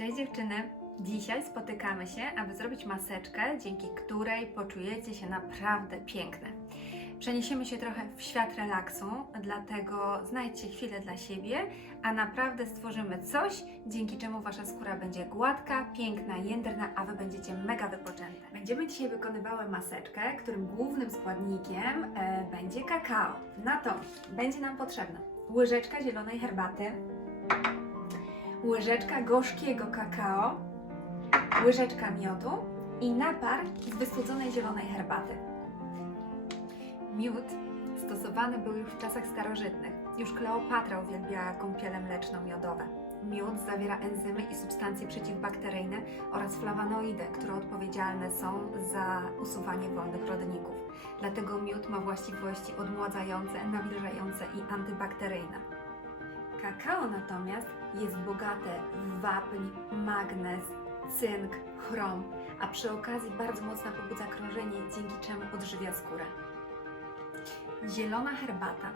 Cześć dziewczyny! Dzisiaj spotykamy się, aby zrobić maseczkę, dzięki której poczujecie się naprawdę piękne. Przeniesiemy się trochę w świat relaksu, dlatego znajdźcie chwilę dla siebie, a naprawdę stworzymy coś, dzięki czemu Wasza skóra będzie gładka, piękna, jędrna, a Wy będziecie mega wypoczęte. Będziemy dzisiaj wykonywały maseczkę, którym głównym składnikiem e, będzie kakao. Na to będzie nam potrzebna łyżeczka zielonej herbaty, łyżeczka gorzkiego kakao, łyżeczka miodu i napar z wystudzonej zielonej herbaty. Miód stosowany był już w czasach starożytnych. Już Kleopatra uwielbiała kąpiele mleczno-miodowe. Miód zawiera enzymy i substancje przeciwbakteryjne oraz flawanoidy, które odpowiedzialne są za usuwanie wolnych rodników. Dlatego miód ma właściwości odmładzające, nawilżające i antybakteryjne. Kakao natomiast jest bogate w wapń, magnez, cynk, chrom, a przy okazji bardzo mocno pobudza krążenie, dzięki czemu odżywia skórę. Zielona herbata.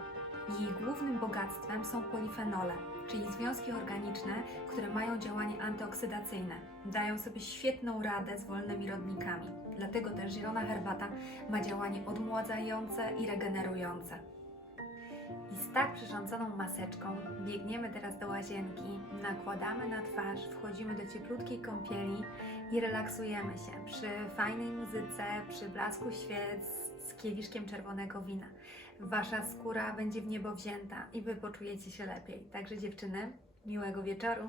Jej głównym bogactwem są polifenole, czyli związki organiczne, które mają działanie antyoksydacyjne. Dają sobie świetną radę z wolnymi rodnikami. Dlatego też zielona herbata ma działanie odmładzające i regenerujące. I z tak przyrządzoną maseczką biegniemy teraz do łazienki, nakładamy na twarz, wchodzimy do cieplutkiej kąpieli i relaksujemy się przy fajnej muzyce, przy blasku świec z kieliszkiem czerwonego wina. Wasza skóra będzie w niebo wzięta i Wy poczujecie się lepiej. Także dziewczyny, miłego wieczoru!